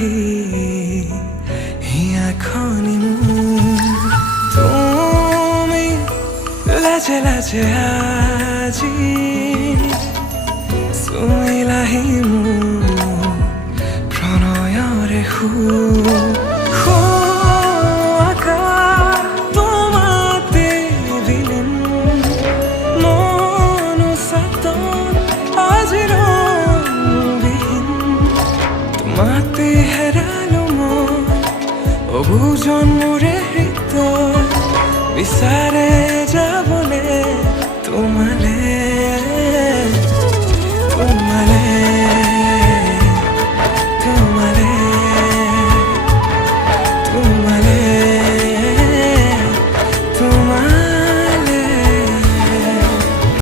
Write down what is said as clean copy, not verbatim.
আহি হিয়া খনি তুমি লাজে লাজে আজি চুমিলাহি প্ৰণয়ৰে মাতে হেৰালো মই অবুজন মোৰে হৃদয় বিচাৰে যাব